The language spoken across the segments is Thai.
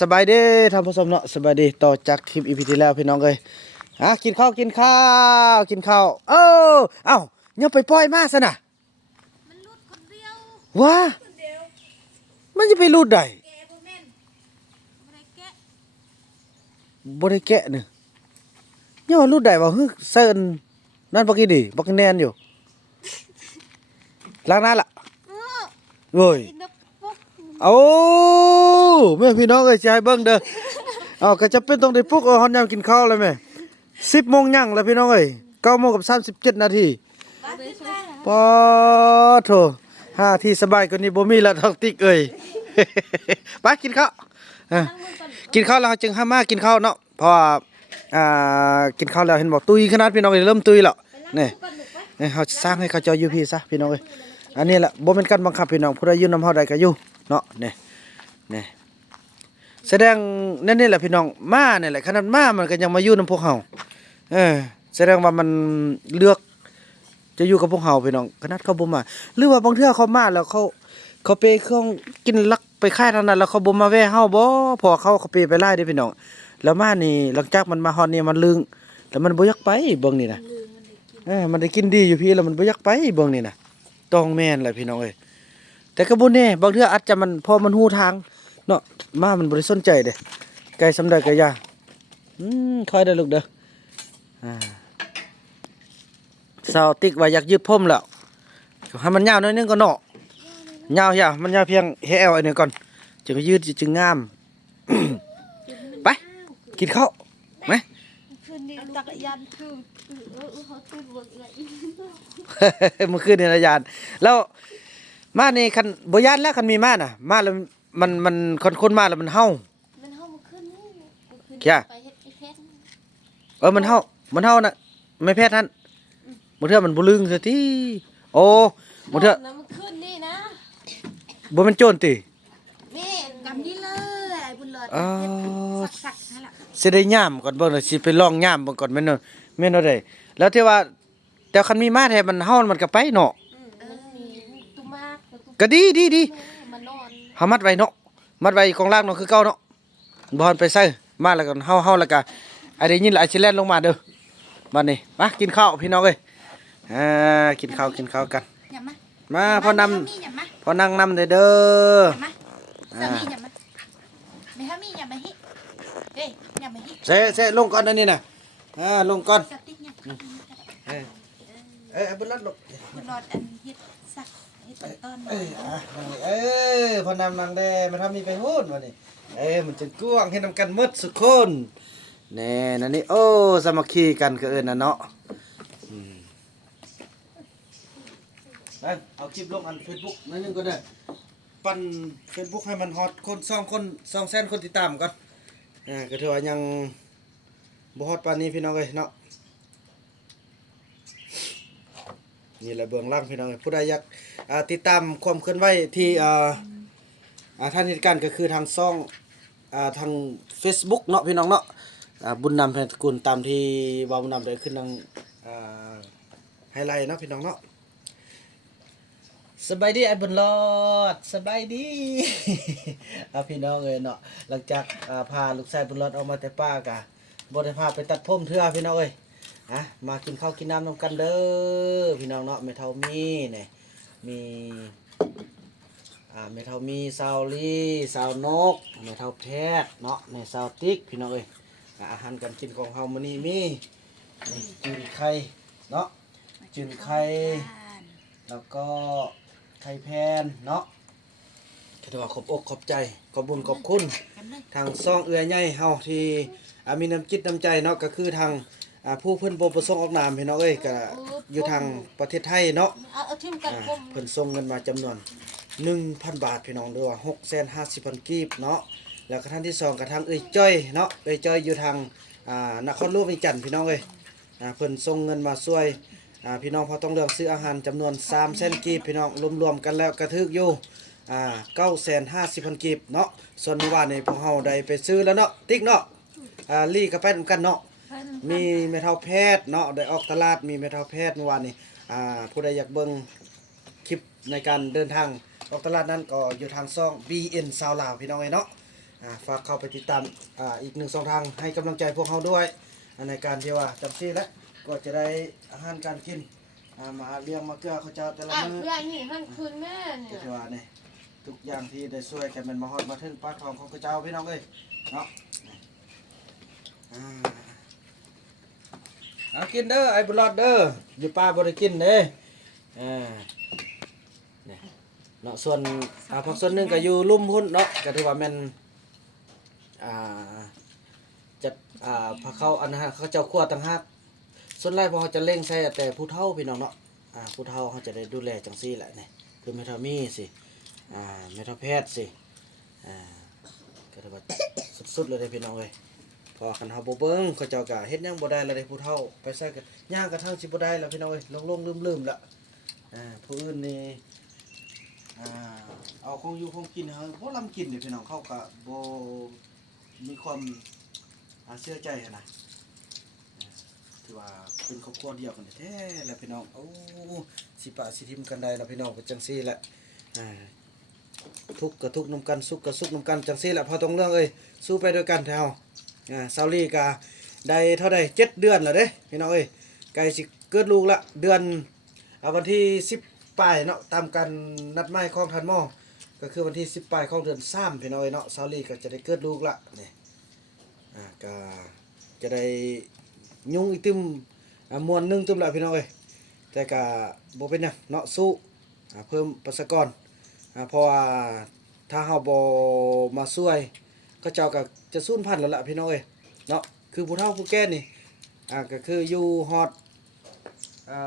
สบายดีท่านผู้ชมเนาะสบายดีต่อจากคลิปอีพีที่แล้วพี่น้องเอ้ยกินข้าวกินข้าวกินข้าวเอ้ายังไปปล่อยมาซะน่ะมันรูดคนเดียวว้าคนเดียวมันจะไปรูดได้แกบ่แม่นบ่ได้แกะบ่ได้แกะนี่ยังว่ารูดได้บ่ฮึเซินนั่นบ่กี่ดีบ่กี่แน่นอยู่ล้างหน้าล่ะอ้อโว้ยอีนกปุ๊กเอาแม่พี่น้องเอ้ยสิให้เบิ่งเด้อเอาก็จะเป็นต้องได้ปลุกฮอดยามกินข้าวเลยแม่10 โมงยังแล้วพี่น้องเอ้ย9 โมงกับ37 นาทีบ้านขึ้นมา ปอโถ5 ที่สบายกว่านี้บ่มีแล้วทอกติ๊กเอ้ย ไปกินข้าวกินข้าวแล้วจึงมากินข้าวเนาะเพราะว่ากินข้าวแล้วเห็นบอกตุยขนาดพี่น้องเอ้ยเริ่มตุยแล้วนี่เฮาสร้างให้เขาเจ้าอยู่พี่ซะพี่น้องเอ้ยอันนี้แหละบ่เป็นการบังคับพี่น้องผู้ใดอยู่นำเฮาใดก็อยู่เนาะนี่แสดงนั่นนี่แหละพี่น้องม้านี่แหละขนาดม้ามันก็ยังมาอยู่นำพวกเฮาแสดงว่ามันเลือกจะอยู่กับพวกเฮาพี่น้องขนาดเขาบ่มาหรือว่าบางเทื่อเขามาแล้วเขาไปเครื่องกินลักไปค่ายทางนั้นแล้วเขาบ่มาแวะเฮาบ่พอเขาไปไล่เด้พี่น้องแล้วมานี่หลังจากมันมาฮอดนี่มันลึงแล้วมันบ่อยากไปเบิ่งนี่นะมันได้กินดีอยู่พี่แล้วมันบ่อยากไปเบิ่งนี่นะต้องแม่นแหละพี่น้องเอ้ยแต่ก็บ่แน่บางเทื่ออาจจะมันพอมันฮู้ทางเนาะมามันบ่ได้สนใจเด้ไกลสำใดก็อย่าคอยเด้อลูกเด้อสาวติ๊กว่าอยากยืดผมแล้วให้มันยาวหน่อยนึงก็เนาะยาวอย่ามันยาวเพียงเฮลอันนี้ก่อนจึงยืดจึงงาม ไปกินข้าวไหม คืนนี้จักรยานคือเขาตื่นเบิกเลย เมื่อคืนนี่นะยานแล้วมานี่คันบ่ยานแล้วคันมีมาน่ะมาแล้วมันคนมาแล้วมันเฮามันเฮามาขึ้นนี่ขึ้น แค่ ไปเฮ็ดไอ้เพชร มันเฮาน่ะไม่แพ้ท่านบ่เทื่อมันบ่ลึงซะติโอ้บ่เทื่อ นะมันขึ้นนี่นะ บ่แม่นโจรติ แม่กำนี้เลยไอ้บุญเลิศ อ๋อ สักนั่นล่ะ สิได้ย่ามก่อนเบิ่งเลยสิไปลองย่ามเบิ่งก่อนแม่นบ่แม่นบ่ได้แล้วที่ว่าแต่คันมีมาแท้มันเฮามันก็ไปเนาะมีตุ้มากตุ้มก็ดีมานอน เฮามัดไว้เนาะมัดไว้ของล่างเนาะคือเก่าเนาะบ่ทันไปใส่มาแล้วก็เฮาแล้วก็ไอ้ได้ยินแล้วไอ้สิแล่นลงมาเด้อบัดนี้มากินข้าวพี่น้องเอ้ยกินข้าวกัน อย่ามา มาพอนำ อย่ามา พอนั่งนำเด้อ อย่ามาสามีอย่ามาไม่ทำมีอย่ามาฮิเฮ้ยอย่ามาฮิ เซลงก่อนอันนี้น่ะลงก่อน สติ๊กเนี่ย บุญรัดลง บุญรอดอันเฮ็ดสักเฮ็ดต้น พอนำนางแดมาทำมีไปพูดวันนี้มันจะกว้างให้นำกันหมดสุกคนแน่นั่นนี่โอ้สามัคคีกันก็เอิ้นน่ะเนาะเอาคลิปลงอัน Facebook นั่นนึงก็ได้ปั่น Facebook ให้มันฮอตคน2 แสนคนติดตามก่อนก็ถือว่ายังบ่ฮอตปานนี้พี่น้องเอ้ยเนาะนี่แหละเบื้องหลังพี่น้องเอ้ยผู้ใดอยากติดตามความเคลื่อนไหวที่ท่านเหตุการณ์ก็คือทางช่องทาง Facebook เนาะพี่น้องเนาะบุญนำแพนตระกูลตามที่ว่าบุญนำได้ขึ้นทางไฮไลท์เนาะพี่น้องเนาะสบายดีไอ้บุญรอดสบายดี พี่น้องเอ้ยเนาะหลังจากพาลูกชายบุญรอดออกมาแต่ป่ากะบ่ได้พาไปตัดผมเทื่อพี่น้องเอ้ยมากินข้าวกินน้ำนำกันเด้อพี่น้องเนาะแม่เฒ่ามีนี่มีแม่เฒ่ามีสาวลีสาวนกแม่เฒ่าแพทย์เนาะแม่สาวติ๊กพี่น้องเอ้ยอาหารการกินของเฮามื้อนี้มีนี่จืนไข่เนาะจืนไข่แล้วก็ไข่แพนเนาะถือว่าขอบอกขอบใจขอบบุญขอบคุณทางซ่องเอื้อใหญ่เฮาที่มีน้ำจิตน้ำใจเนาะก็คือทางผู้เพิ่นบ่ประสงค์ออกนามพี่น้องเอ้ยก็อยู่ทางประเทศไทยเนาะเอาทิ่มกันผม เพิ่นส่งเงินมาจำนวน 1,000 บาทพี่น้องเด้อ650,000 กีบเนาะแล้วก็ท่านที่2ก็ทางเอ้ยจ้อยเนาะเอ้ยจ้อยอยู่ทางนครหลวงเวียงจันทน์พี่น้องเอ้ยเพิ่นส่งเงินมาช่วยพี่น้องพอต้องเลือกซื้ออาหารจำนวน300,000 กีบพี่น้องรวมๆกันแล้วกระทึกอยู่950,000 กีบเนาะส่วนเมื่อวานนี้พวกเฮาได้ไปซื้อแล้วเนาะติ๊กเนาะลี่ก็ไปนำกันเนาะมีเมทัลแพทย์เนาะได้ออกตลาดมีเมทัลแพทย์เมื่อวานนี้ผู้ใดอยากเบิ่งคลิปในการเดินทางออกตลาดนั้นก็อยู่ทางซ่อง BN ซาวลาวพี่น้องเอ้ยเนาะ ฝากเข้าไปติดตามอีก1 ช่องทางให้กำลังใจพวกเราด้วยในการที่ว่าจังซี่และก็จะได้อาหารการกินมาเลี้ยงมาเกลือเขาเจ้าแต่ละมื้อ เพื่อนนี่ท่านคืนแม่เนี่ ก็ ย ที่ว่านี่ทุกอย่างที่ได้ช่วยกันมันมาฮอดมาถึงปากท้องของเขาเจ้าพี่น้องเอ้ยเนาะเอากินเด้อไอ้บุญรอดเด้ออยู่ป่าบ่ได้กินเด้นี่เนาะส่วนผักส่วนหนึงก็อยู่ลุ่มพุ่นเนาะก็ถือว่าแม่นจัดผักเขาอันนั้นเขาเจ้าคั่วต่างหากส่วนหลายพอเขาจะเร่งใส่แต่ผู้เฒ่าพี่น้องเนาะผู้เฒ่าเขาจะได้ดูแลจังซี่แหละนี่คือแม่ทามีสิแม่ทาแพทย์สิก็ถือว่าสุดๆเลยเด้อพี่น้องเอ้ยพอคันเฮาบ่เบิ่งเขาเจ้าก็เฮ็ดหยังบ่ได้แล้วเด้ผู้เฒ่าไปใส่ก็ย่างกระทั่งสิบ่ได้แล้วพี่น้องเอ้ยลงๆลืมๆละผู้อื่นนี่เอาของอยู่ของกินเฮาบ่ลำกินนี่พี่น้องเขาก็บ่มีความเชื่อใจหั้นนะถือว่าเป็นครอบครัวเดียวกันแท้ๆแล้วพี่น้องโอ้สิปะสิทิมกันได้แล้วพี่น้องก็จังซี่แหละทุกข์ก็ทุกข์นำกันสุขก็สุขนำกันจังซี่แหละพอต้องเรื่องเอ้ยสู้ไปด้วยกันแถวซาวลี่ก็ได้เท่าใด7 เดือนแล้วเด้พี่น้องเอ้ยใกล้สิเกิดลูกละเดือนวันที่10ปลายเนาะตามกันนัดหมายของท่านหมอก็คือวันที่10ปลายของเดือน3พี่น้องเอ้ยเนาะซาวลี่ก็จะได้เกิดลูกละนี่ก็จะได้ยุ่งอีกตึมมวนหนึงตึมละพี่น้องเอ้ยแต่ก็บ่เป็นหยังเนาะสู้เพิ่มประชากรเพราะว่าถ้าเฮาบ่มาช่วยก็เจ้าก็จะสูญพันธุ์แล้วล่ะพี่น้องเอ้ยเนาะคือผู้เฒ่าผู้แก่นี่ก็คืออยู่ฮอด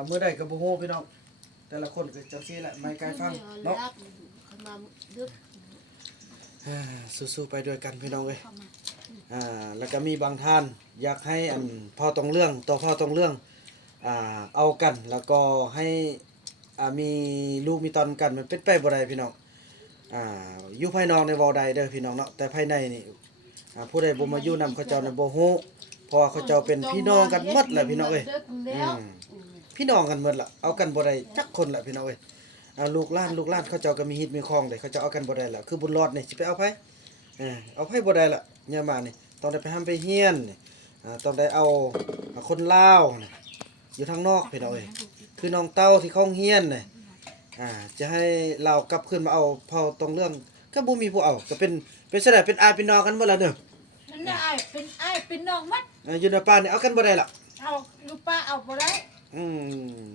มื้อใดก็บ่ฮู้พี่น้องแต่ละคนก็จังซี่แหละไม่ไกลฟังเนาะสู้ๆไปด้วยกันพี่น้องเอ้ยแล้วก็มีบางท่านอยากให้พ่อต้องเรื่องต่อพ่อต้องเรื่องเอากันแล้วก็ให้มีลูกมีตอนกันมันเป็นไปบ่ได้พี่น้องอยู่ภายนอกในเว้าใดเด้อพี่น้องเนาะแต่ภายในนี่ผู้ใดบ่มาอยู่นำเขาเจ้าน่ะบ่ฮู้เพราะว่าเขาเจ้าเป็นพี่น้องกันหมดแหละพี่น้องเอ้ยพี่น้องกันหมดล่ะเอากันบ่ได้จักคนล่ะพี่น้องเอ้ยลูกหลานเขาเจ้าก็มีฮิตมีคองเด้เขาเจ้าเอากันบ่ได้ล่ะคือบุญรอดนี่สิไปเอาไผเอาไผบ่ได้ล่ะเนี่ยมานี่ต้องได้ไปห้ามไปเฮียนนี่ต้องได้เอาคนลาวนี่อยู่ทางนอกพี่น้องเอ้ยคือน้องเต้าที่เขาเฮียนนี่จะให้เรากลับขึ้นมาเอาเผาตรงเรื่องก็บ่มีผู้เอาก็เป็นแสดงเป็นอาเป็นน้องกันหมดแล้วเด้อ นั่นน่ะเป็นน้องมัด อยู่ในป่านี่เอากันบ่ได้ล่ะ เอาลูกป้าเอาบ่ได้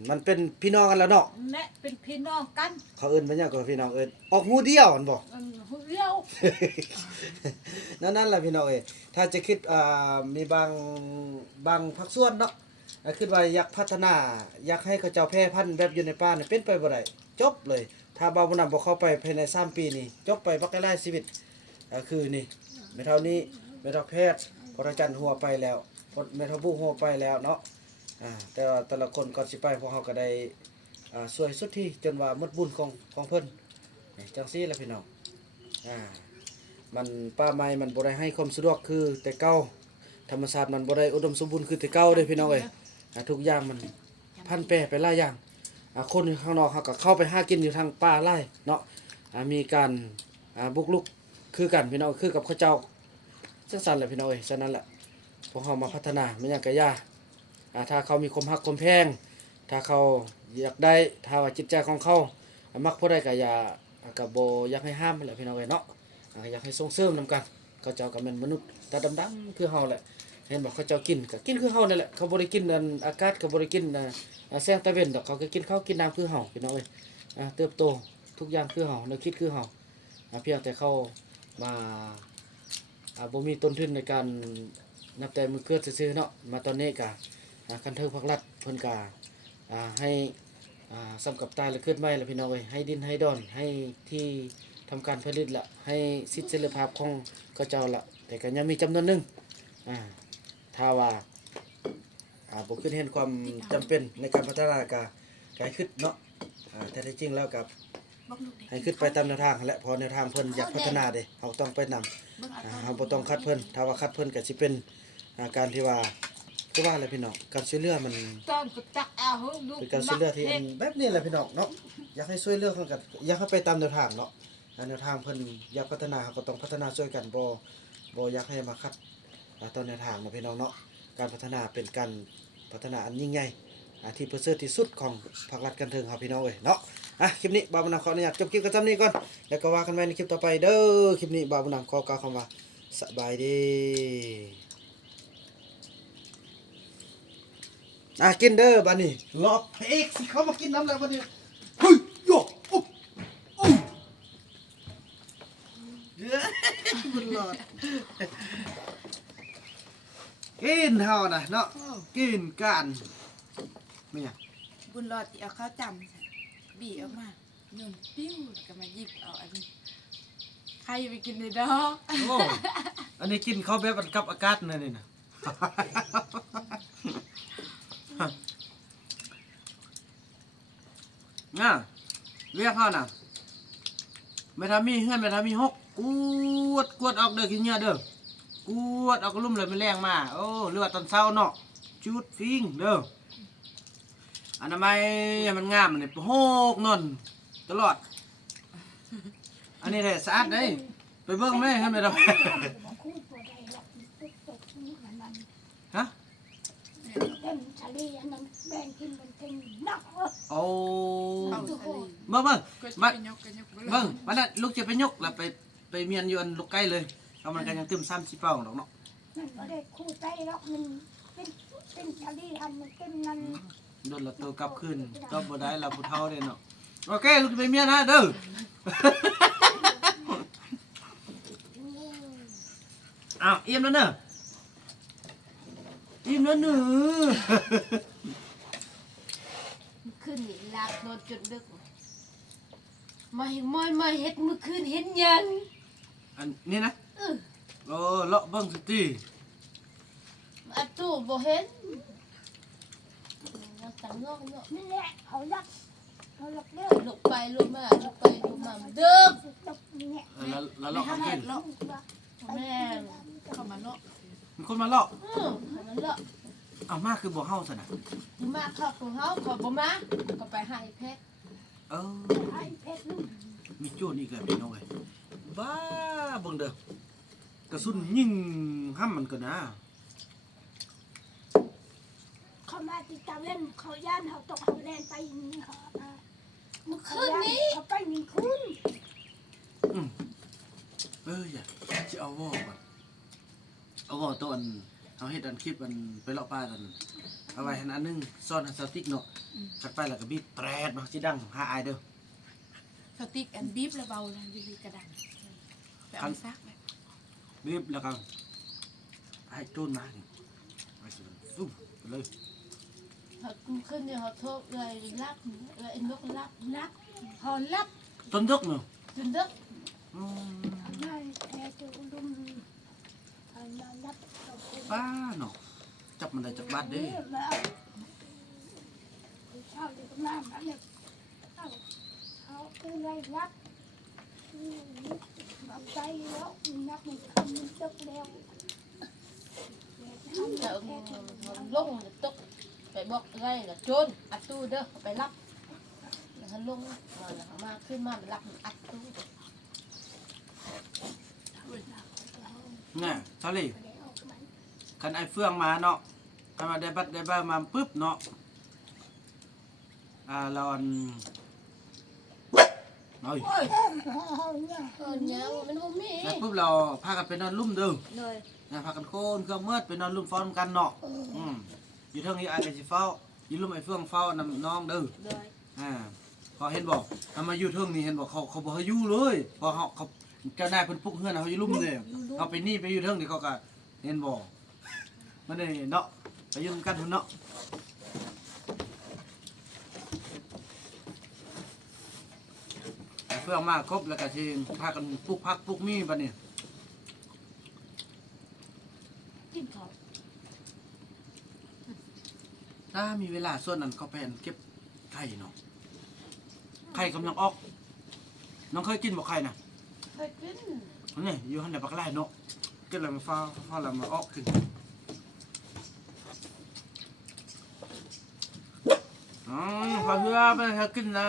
มันเป็นพี่น้องกันแล้วเนาะ แม่เป็นพี่น้องกัน เขาเอิ้นว่าหยังก็พี่น้องเอิ้นออกหูเดียวมันบ่ หูเดียว นั่นแหละพี่น้องเอ้ยถ้าจะคิดมีบางภาคส่วนเนาะคิดว่าอยากพัฒนาอยากให้เขาเจ้าแพร่พันธุ์แบบอยู่ในป่านี่เป็นไปบ่ได้จบเลยถ้าบ่าวบ่นำบ่เข้าไปภายใน3 ปีนี่จบไปบักหลายชีวิตคือนี่แม่เท่านี้แม่เท่าแพทย์พระอาจารย์หัวไปแล้วแม่เท่าบุหัวไปแล้วเนาะแต่ว่าแต่ละคนก่อนสิไปพวกเฮาก็ได้ช่วยสุดที่จนว่าหมดบุญของเพิ่นจังซี่แหละพี่น้องมันป่าไม้มันบ่ได้ให้ความสะดวกคือแต่เก่าธรรมชาติมันบ่ได้อุดมสมบูรณ์คือแต่เก่าเด้อพี่น้องเอ้ยทุกอย่างมันพันแปรไปหลายอย่างคนข้างนอกเขาก็เข้าไปหากินอยู่ทางป่าหลายเนาะมีการบุกรุกคือกันพี่น้องคือกับเขาเจ้าจังซั่นแหละพี่น้องเอ้ยฉะนั้นแหละพวกเฮามาพัฒนาไม่หยังก็ย่าถ้าเขามีความฮักความแพงถ้าเขาอยากได้ถ้าว่าจิตใจของเขามักผู้ใดก็อย่าก็บ่อยากให้ห้ามแหละพี่น้องเอ้ยเนาะอยากให้ส่งเสริมนํกันเขาเจ้าก็แม่นมนุษย์ตาดำๆคือเฮาแหละเห็นบ่เขาเจ้ากินก็กินคือเฮานั่นแหละเขาบ่ได้กินอากาศเขาบ่ได้กินแสงตะเว้นดอกเขาก็กินข้าวกินน้ำคือเฮาพี่น้องเอ้ยเติบโตทุกอย่างคือเฮานึกคิดคือเฮาเพียงแต่เขามาบ่มีต้นทุนในการนับแต่มือเกิดซื่อๆเนาะมาตอนนี้ก็คันเทิงภาครัฐเพิ่นก็ให้สำกับตายและเกิดใหม่ละพี่น้องเอ้ยให้ดินให้ดอนให้ที่ทำการผลิตละให้สิทธิเสรีภาพของเขาเจ้าละแต่ก็ยังมีจำนวนหนึงถ้าว่าบ่คิดเห็นความจำเป็นในการพัฒนาก็ให้คิดเนาะแต่ที่จริงแล้วกับให้คิดไปตามแนวทางและพอแนวทางเพิ่นอยากพัฒนาเด้เฮาต้องไปนำเฮาบ่ต้องคัดเพิ่นถ้าว่าคัดเพิ่นก็สิเป็นการที่ว่าคือว่าอะไรพี่น้องการช่วยเหลือมัน ตอนก็ตักเอาลูก เป็นการช่วยเหลือที่แบบนี้แหละพี่น้องเนาะอยากให้ช่วยเหลือเขากันอยากให้ไปตามแนวทางเนาะ แนวทางเพิ่นอยากพัฒนาเราก็ต้องพัฒนาช่วยกันบ่อยากให้มาคัดตอนแนวทางเนาะพี่น้องเนาะการพัฒนาเป็นการพัฒนาอันยิ่งใหญ่ที่ประเสริฐที่สุดของภาครัฐกันเทิงครับพี่น้องเอ้ยเนาะคลิปนี้บ่าวบุญนำขออนุญาตจบคลิปกันซ้ำนี้ก่อนแล้วก็ว่ากันใหม่ในคลิปต่อไปเด้อคลิปนี้บ่าวบุญนำขอกล่าวคำว่าสบายดีกินเด้อบัดนี้รอพระเอกสิเข้ามากินน้ำแล้วบัดนี้เฮ้ยโยอุ๊บอุ๊บบุญหลอดกินเฮาน่ะเนาะกินกันไม่หยัง บุญรอดที่เอาข้าวจำใส่บีออกมาหนุ่มปิ้วก็มาหยิบเอาอันนี้ใครไปกินในดอก โอ้อันนี้กินข้าวแบบอันกับอากาศนั่นนี่นะ น่ะเรียกเขาน่ะไม่ทำมีเฮือนไม่ทำมีหกกวดออกเด้อกินเนี้ยเด้อกวดออกกระลุ่มเลยมันแรงมาโอ้เลือดตอนเช้าเนาะจุดฟิงเด้ออันนั้นไม่มันงามมันเนี่ยโหกนอนตลอดอันนี้แหละสะอาดได้ไปเบิ่งไหมเฮือนไม่ทำ ฮะ เต็มทะเลอันนั้นแบ่งกินมันเต็มนัก โอ้ เอาทะเล เบิ่ง ก็จะ มา ไปยกกันยกไปเลย เบิ่งวันนั้นลูกจะไปยกแล้วไปเมียนอยู่อันลูกไก่เลยเอามันกันยังตึมซ้ำสิเป้าดอกเนาะ มันก็ได้คู่ใจหรอกมันเป็นทะเลอันมันเต็มนั้น โดนละตัวกลับคืนก็บ่ได้ละผู้เฒ่าเด้เนาะโอเคลูกจะไปเมียนฮะเด้อ อ้าวเอี่ยมแล้วเนอะอิ่มแล้วหนู ขึ้นนี่ลากนอนจนดึกมาเห็นมอยมาเฮ็ดมื้อคืนเห็นยัง อันนี้นะ เออ โอ้เลาะเบิ่งสิติ อันตู้บ่เห็นเราตั้งงอกเนาะ นี่แหละเขารักเด้อ ลุกไปลุกมาลุกไปลุกมาเด้อ ตกเนี่ย แล้วเลาะเขากิน แม่ เข้ามาเนาะ มีคนมาเลาะ นั่นแหละ เอามาคือบ่เฮาซะน่ะ มาเข้าของเฮาก็บ่มาก็ไปหาอีเพชร เออ ไอ้เพชรลูก มีโจรอีกแล้วพี่น้องเอ้ยบ้าเบิ่งเด้อกระสุนยิงห้ำมันก็นะ เขามาติดตามเล่นเขาย่านเขาตกเขาแลนไปนี่เขา เมื่อคืนนี้ เขาไปนี่คืน อย่าสิเอาว่อก่อนเอาว่อตัวอันเอาเฮ็ดอันคลิปอันไปเลาะป่าอันเอาไว้ให้อันนึงซ่อนอันสติ๊กเนาะขัดไปแล้วก็บีบแตรดเนาะสิดังหาอายเด้อ สติ๊กอันบีบแล้วเบาแล้วดีๆกระดังไปเอาซักไป บีบแล้วก็ให้โจรมานี่ไปสิซุ่มไปเลย เฮาคืนนี้เฮาโทรเลยรับเลยนกรับ นักพอรับ ต้นดึกเนาะ จนดึก ได้แต่ตัวลุมเอามารับ ป้าเนาะจับมันได้จากบ้านเด้ ชอบอยู่ตรงนั้นเนี่ยเอาคือไรรับบอกใจแล้วนักมันคำมันตกแล้ว แต่ลงตกไปบอกไงล่ะโจรอัดตู้เด้อไปรับแล้วลงมาขึ้นมาไปรับอัดตู้ เนี่ยชาลีคันไอ้เฟืองมาเนาะคันมาได้บัตรได้บ้ามาปึ๊บเนาะเราอันเอ้ย เนี่ยมันบ่มี แล้วปุ๊บเราพากันไปนอนลุ่มเด้อ เลย นะพากันโค่นเครื่องมืดไปนอนลุ่มฟ้อนกันเนาะอยู่เทางนี้ไอ้ายก็สิเฝ้าอยู่ลุ่มไอ้เฟืองเฝ้านำน้องเด้อ เลย พอเห็นบอกทำมาอยู่เทิงนี่เห็นบอกเขาบอกให้อยู่เลยพอเขาเจ้านายเพิ่นปลุกเฮือนเขาอยู่ลุ่มเลยเขาไปนี่ไปอยู่เทิงนี่เขาก็เห็นบอกมันนี่เนาะไปอยืนกันพุ่นเนาะเพื่อมาครบแล้วก็สิพากันปลูกผักปลูกมีบัดนี้ กินข้าว ถ้ามีเวลาส่วนนั้นเขาไปอันเก็บไข่เนาะไข่กำลังออกน้องเคยกินบ่ไข่น่ะ เคยกิน นี่อยู่หันไหนปากไล่เนาะก็เลยมาฟ้าแล้วมาออกขึ้นพอเพื่อไปกินนะ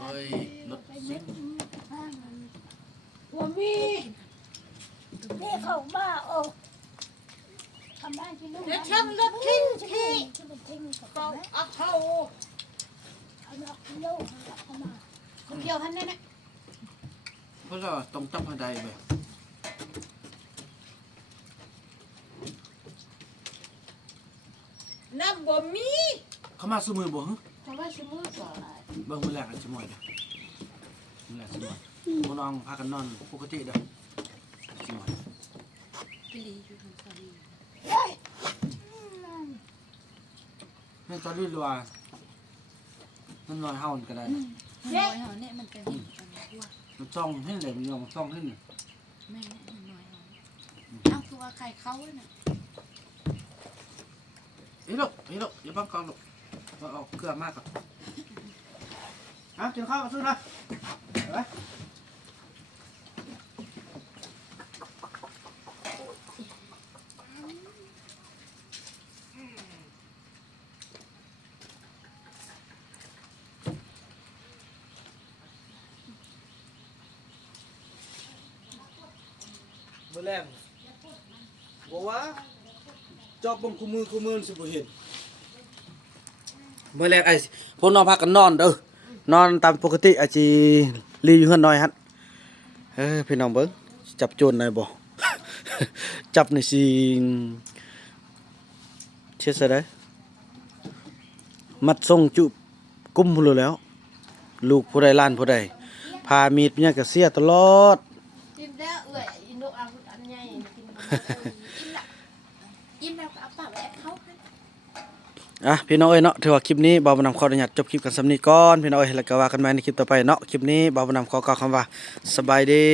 เฮ้ยรถ ไป ซิ่ เม็ ง ดข้างมันหัวมีนี่เขาบ้าโอ้ทำได้ที่ลูก เดี๋ยวช่างรถทิ้งที่ ที่มันทิ้งกับ ก็ แม่ เอาเข้า เอาล็อกลูกเอามา คนเดียวท่านนั่นแหละ เพราะเราต้องจับให้ได้ไป น้ำบ่มี เข้ามาซื้อมือบ่ฮะ ทำไมชิมือก่อน เบิ่งมื้อแรกกันสิหมอยเด้อมื้อแรกสิหมอยบ่น้องพากันนอนปกติเด้อสิหมอย ไปรีอยู่ทางสาลี เฮ้ย แม่นตอนนี้รัวมันน้อยเฮาก็ได้ มันน้อยเหรอเนี่ยมันจะเห็นกันทั่ว มันจ้องให้เลยมันยองจ้องให้นี่ แม่เนี่ยมันน้อยเหรอเอาคือว่าใครเข้าน่ะ เฮ้ยลูกอย่าบังกองลูกเอาเกลือมากก่อนกินข้าวกันซื้อนะไปมื้อแรงบอกว่าจอบบ่งคู่มือสิบ่เห็นมื้อแรกไอ้พวกน้องพากันนอนเด้อนอนตามปกติอาจสิรีอยู่เฮือนน้อยฮั่นพี่น้องเบิ่งจับโจรได้บ่ จับนี่สิเช็ดซะได้มัดส่งจุกุมพุ่นแล้ว ลูกผู้ใดหล้านผู้ใดพามีดเนี่ยก็เสียตลอด กินแล้วเอื่อยอินโดอันใหญ่กิน อิ่มแล้วก็เอาปากแอบเข้าให้ พี่น้องเอ้ยเนาะถือว่าคลิปนี้บ่าวบ่นำขออนุญาตจบคลิปกันสำนี้ก่อนพี่น้องเอ้ยแล้วก็ว่ากันใหม่ในคลิปต่อไปเนาะคลิปนี้บ่าวบ่นำขอกล่าวคำว่าสบายดี